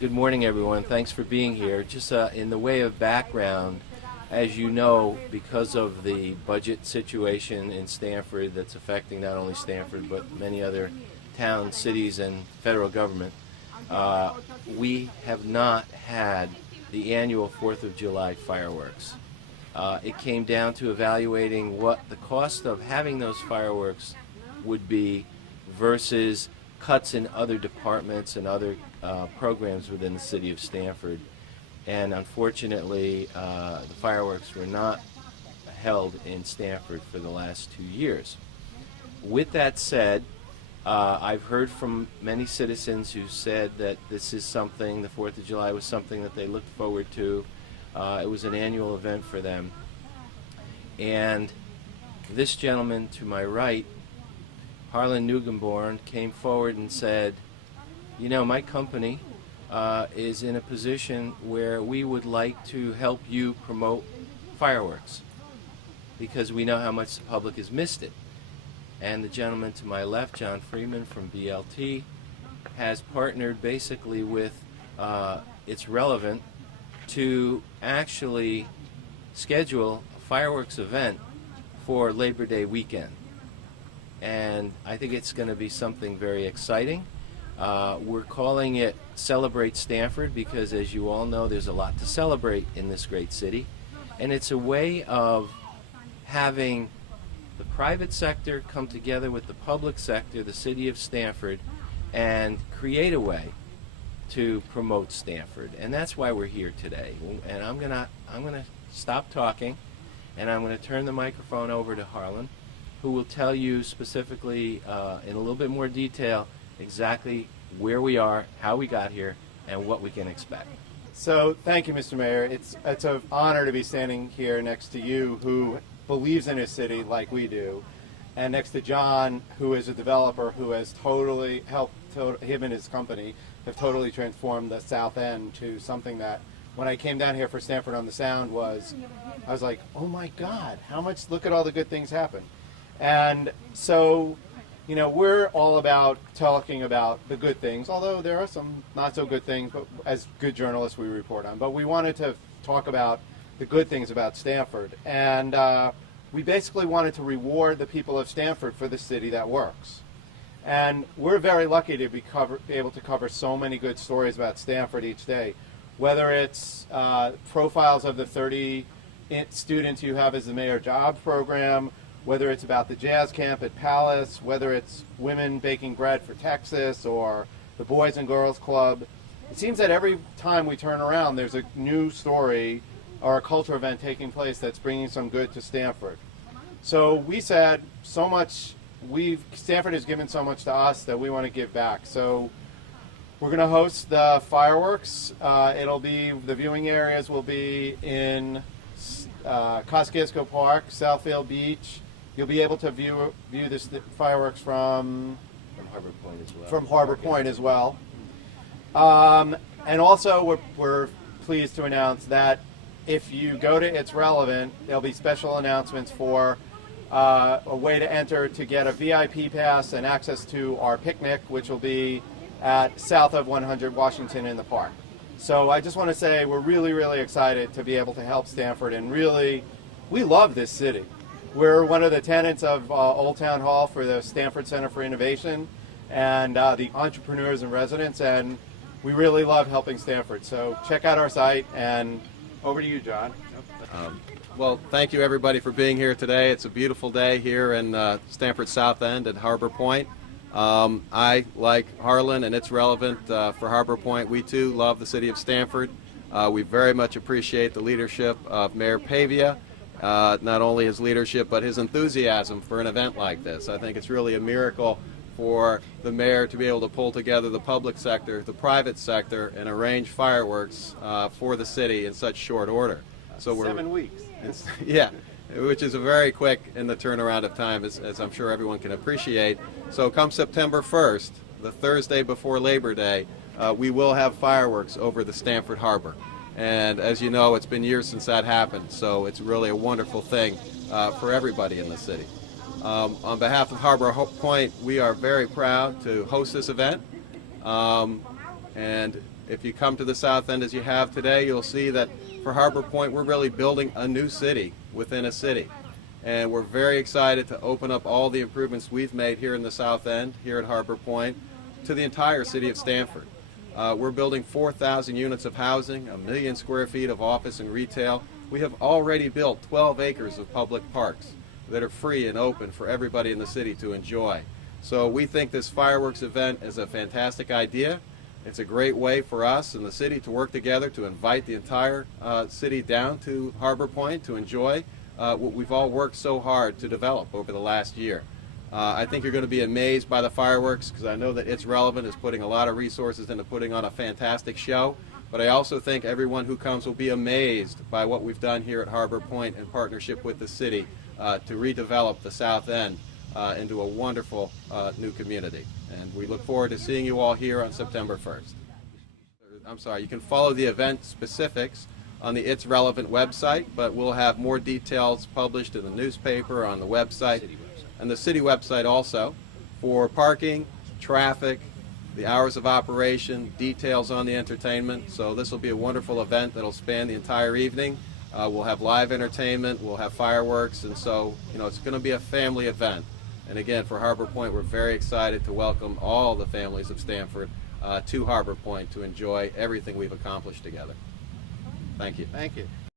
Good morning, everyone. Thanks for being here. Just in the way of background, as you know, because of the budget situation in Stamford that's affecting not only Stamford but many other towns, cities, and federal government, we have not had the annual 4th of July fireworks. It came down to evaluating what the cost of having those fireworks would be versus cuts in other departments and other programs within the city of Stamford. And unfortunately, the fireworks were not held in Stamford for the last 2 years. With that said, I've heard from many citizens who said that this is something, the 4th of July was something that they looked forward to. It was an annual event for them. And this gentleman to my right, Harlan Neugeboren, came forward and said, you know, my company is in a position where we would like to help you promote fireworks because we know how much the public has missed it. And the gentleman to my left, John Freeman from BLT, has partnered basically with It's Relevant to actually schedule a fireworks event for Labor Day weekend. And I think it's going to be something very exciting. We're calling it Celebrate Stamford because, as you all know, there's a lot to celebrate in this great city. And it's a way of having the private sector come together with the public sector, the city of Stamford, and create a way to promote Stamford. And that's why we're here today. And I'm gonna stop talking, and I'm gonna turn the microphone over to Harlan, who will tell you specifically in a little bit more detail exactly where we are, how we got here, and what we can expect. So thank you, Mr. Mayor. It's an honor to be standing here next to you, who believes in his city like we do, and next to John, who is a developer who has totally helped, him and his company have totally transformed the South End to something that, when I came down here for Stamford on the Sound, I was like, oh my God, look at all the good things happen. And so, you know, we're all about talking about the good things, although there are some not so good things, but as good journalists we report on. But we wanted to talk about the good things about Stamford. And we basically wanted to reward the people of Stamford for the city that works. And we're very lucky to be able to cover so many good stories about Stamford each day, whether it's profiles of the 30 students you have as the Mayor Jobs program, whether it's about the jazz camp at Palace, whether it's women baking bread for Texas, or the Boys and Girls Club. It seems that every time we turn around, there's a new story or a culture event taking place that's bringing some good to Stamford. So we said Stamford has given so much to us that we want to give back. So we're going to host the fireworks. The viewing areas will be in Kosciuszko Park, Southfield Beach. You'll be able to view the fireworks from Harbor Point as well. From Harbor Point as well. And also, we're pleased to announce that if you go to It's Relevant, there'll be special announcements for a way to enter to get a VIP pass and access to our picnic, which will be at south of 100 Washington in the park. So I just want to say we're really, really excited to be able to help Stamford, and really, we love this city. We're one of the tenants of Old Town Hall for the Stamford Center for Innovation and the entrepreneurs and residents, and we really love helping Stamford. So check out our site, and over to you, John. Well, thank you everybody for being here today. It's a beautiful day here in Stamford South End at Harbor Point. I, like Harlan and It's Relevant for Harbor Point, we too love the city of Stamford. We very much appreciate the leadership of Mayor Pavia, not only his leadership but his enthusiasm for an event like this. I think it's really a miracle for the mayor to be able to pull together the public sector, the private sector, and arrange fireworks for the city in such short order. So 7 weeks. Yeah, which is a very quick in the turnaround of time, as I'm sure everyone can appreciate. So come September 1st, the Thursday before Labor Day, we will have fireworks over the Stamford Harbor. And as you know, it's been years since that happened, so it's really a wonderful thing for everybody in the city. On behalf of Harbor Point, we are very proud to host this event. And if you come to the South End as you have today, you'll see that for Harbor Point, we're really building a new city within a city. And we're very excited to open up all the improvements we've made here in the South End, here at Harbor Point, to the entire city of Stamford. We're building 4,000 units of housing, 1 million square feet of office and retail. We have already built 12 acres of public parks that are free and open for everybody in the city to enjoy. So we think this fireworks event is a fantastic idea. It's a great way for us and the city to work together to invite the entire city down to Harbor Point to enjoy what we've all worked so hard to develop over the last year. I think you're going to be amazed by the fireworks, because I know that It's Relevant is putting a lot of resources into putting on a fantastic show, but I also think everyone who comes will be amazed by what we've done here at Harbor Point in partnership with the city to redevelop the South End into a wonderful new community. And we look forward to seeing you all here on September 1st. I'm sorry, you can follow the event specifics on the It's Relevant website, but we'll have more details published in the newspaper, on the website, and the city website also, for parking, traffic, the hours of operation, details on the entertainment. So this will be a wonderful event that'll span the entire evening. We'll have live entertainment, we'll have fireworks, and so it's going to be a family event. And again, for Harbor Point, we're very excited to welcome all the families of Stamford to Harbor Point to enjoy everything we've accomplished together. Thank you. Thank you.